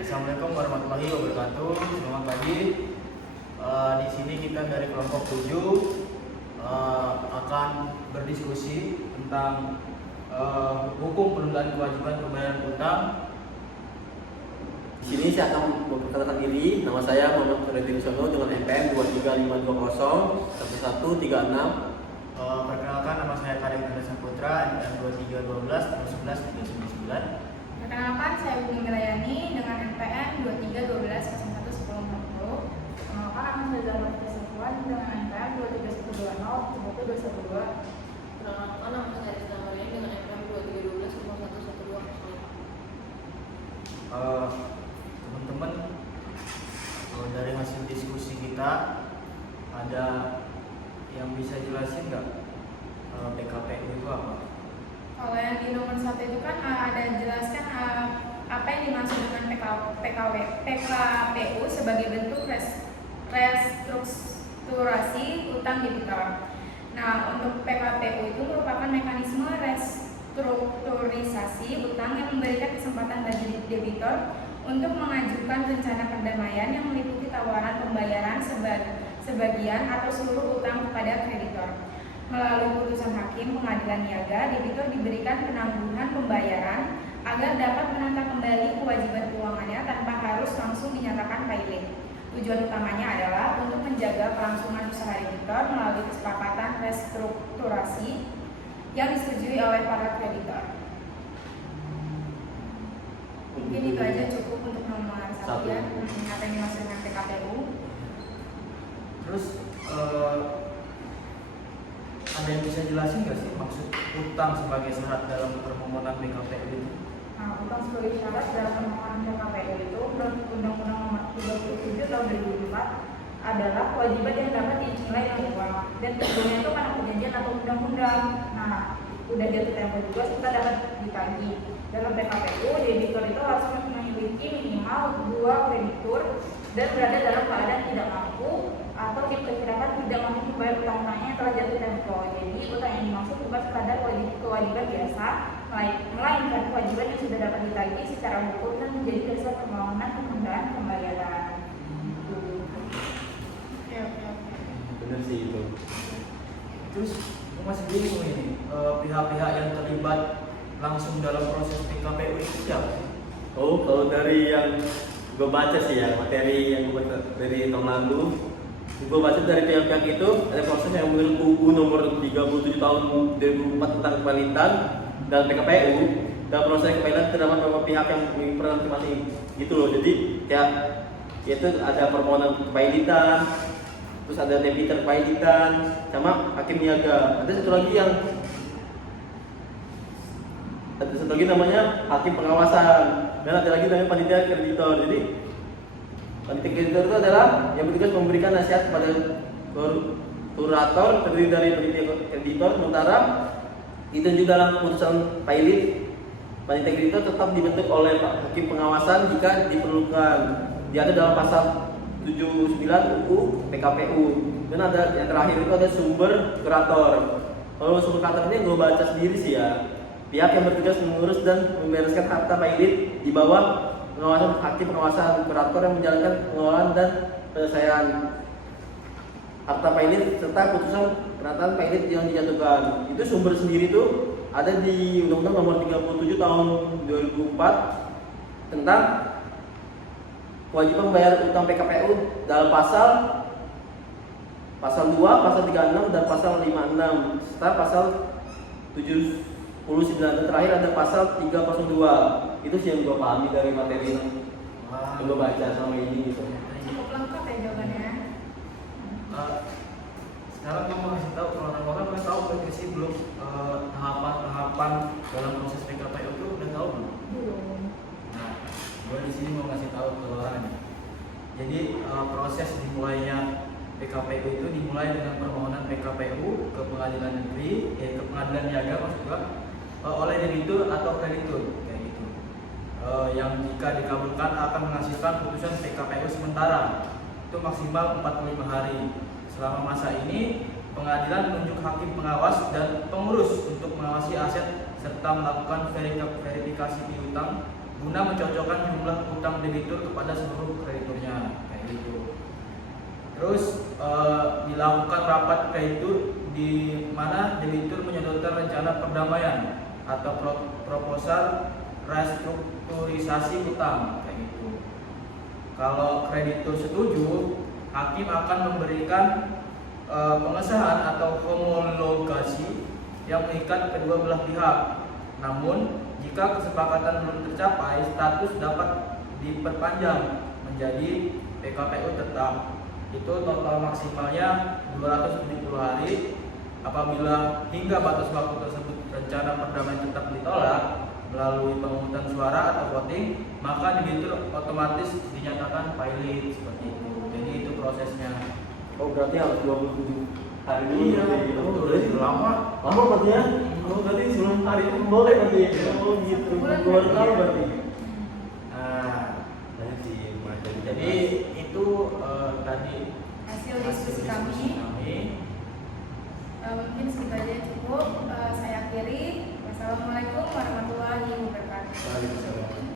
Assalamualaikum warahmatullahi wabarakatuh. Selamat pagi. Di sini kita dari kelompok 7 akan berdiskusi tentang hukum penundaan kewajiban pembayaran utang. Di sini saya akan memperkenalkan diri. Nama saya Muhammad Freddy Wisono dengan NPM 23520 1136. Perkenalkan, nama saya Karim Indra Saputra, NPM 2312 11 399. Perkenalkan, saya Umi Melayani dengan NPM 2312 01 1040. Perkenalkan, nama saya Zahra Safwan dengan NPM 23120 1212. Perkenalkan, nama saya Rizka Mariani dengan NPM 2312 01 Teman-teman, dari hasil diskusi kita ada yang bisa jelasin nggak PKPU itu apa? Kalau yang di nomor 1 itu kan ada jelaskan apa yang dimaksud dengan PKPU sebagai bentuk restrukturasi utang debitor. Nah, untuk PKPU itu merupakan mekanisme restrukturisasi utang yang memberikan kesempatan bagi debitor untuk mengajukan rencana perdamaian yang meliputi tawaran pembayaran sebagian atau seluruh utang kepada kreditor. Melalui putusan hakim pengadilan niaga, debitor diberikan penangguhan pembayaran agar dapat menata kembali kewajiban keuangannya tanpa harus langsung dinyatakan pailit. Tujuan utamanya adalah untuk menjaga kelangsungan usaha debitor melalui kesepakatan restrukturasi yang disetujui oleh para kreditor. Mungkin itu aja cukup untuk nomor 1 ya, apa yang dimaksud dengan PKPU. Terus ada yang bisa jelasin nggak sih maksud utang sebagai syarat dalam permohonan PKPU itu? Nah, utang sebagai syarat dalam permohonan PKPU itu menurut Undang-Undang Nomor 37 Tahun 2004 adalah kewajiban yang dapat dinilai dengan uang, dan tentunya itu karena perjanjian atau undang-undang. Nah, udah jatuh tempo juga kita dapat ditagih. Dalam PKPU, debitor itu harus memiliki minimal 2 kreditur dan berada dalam keadaan tidak mampu atau diperkirakan tidak mampu membayar utang-utangnya yang telah jatuh tempo. Jadi utang yang dimaksud bukan sekadar kewajiban biasa, melainkan kewajiban yang sudah dapat ditagih secara hukum dan menjadi dasar permohonan penundaan pembayaran. Benar sih itu. Terus aku masih bingung ini, pihak-pihak yang terlibat langsung dalam proses PKPU itu siapa? Oh, kalau dari yang gue baca sih ya, materi yang gue baca dari tahun lalu, gue baca dari pihak-pihak itu ada proses yang menurut UU nomor 37 tahun 2004 tentang kepalitan dan PKPU. Dan proses kepalitan terdapat beberapa pihak yang memperan masing-masing gitu loh. Jadi kayak itu ada permohonan kepalitan, terus ada debitor kepalitan, sama hakim niaga. Ada satu lagi namanya hakim pengawasan, dan ada lagi namanya panitia kreditor. Jadi panitia kreditor itu adalah yang bertugas memberikan nasihat kepada kurator terdiri dari panitia kreditor, sementara itu juga dalam keputusan pailit. Panitia kreditor tetap dibentuk oleh hakim pengawasan jika diperlukan. Dia ada dalam pasal 79 UU PKPU. Dan ada yang terakhir itu ada sumber kurator. Kalau sumber kurator ini gue baca sendiri sih ya. Pihak yang bertugas mengurus dan membereskan harta pailit di bawah pengawasan hakim pengawasan kurator yang menjalankan pengelolaan dan penyelesaian harta pailit serta putusan penataan pailit yang dijatuhkan. Itu sumber sendiri tuh ada di Undang-Undang Nomor 37 Tahun 2004 tentang kewajiban membayar utang PKPU dalam pasal 2, pasal 36 dan pasal 56 serta pasal 79. Dan terakhir ada pasal 302. Itu sih yang gue pahami dari materi yang gue baca selama ini gitu. Cukup lengkap ya jawabannya. Sekarang gue mau kasih tahu orang-orang udah tahu berarti sih belum tahapan-tahapan dalam proses PKPU itu udah tahu belum? Belum. Nah, gue di sini mau kasih tahu ke orang. Jadi proses dimulainya PKPU itu dimulai dengan permohonan PKPU ke pengadilan negeri, ke pengadilan niaga maksud gue, oleh debitur atau kreditur kayak gitu. Yang jika dikabulkan akan menghasilkan putusan PKPU sementara itu maksimal 45 hari. Selama masa ini pengadilan menunjuk hakim pengawas dan pengurus untuk mengawasi aset serta melakukan verifikasi piutang guna mencocokkan jumlah utang debitur kepada seluruh krediturnya kayak gitu. Terus dilakukan rapat kreditur di mana debitur menyodorkan rencana perdamaian atau proposal restrukturisasi utang kayak gitu. Kalau kreditur setuju, hakim akan memberikan pengesahan atau homologasi yang mengikat kedua belah pihak. Namun, jika kesepakatan belum tercapai, status dapat diperpanjang menjadi PKPU tetap. Itu total maksimalnya 270 hari. Apabila hingga batas waktu tersebut rencana perdamaian tetap ditolak melalui pemungutan suara atau voting, maka debitur otomatis dinyatakan valid seperti itu. Jadi itu prosesnya. Oh berarti harus 27 hari dulu. Iya, Oh, berarti lama. lama berarti ya? Oh berarti sebelum hari itu boleh berarti. Oh gitu. Gue baru tahu berarti. Nah, Banyak sih jadi itu tadi Hasil diskusi kami. Mungkin segitu aja cukup. Saya akhiri. Wassalamualaikum warahmatullahi wabarakatuh. Waalaikumsalam.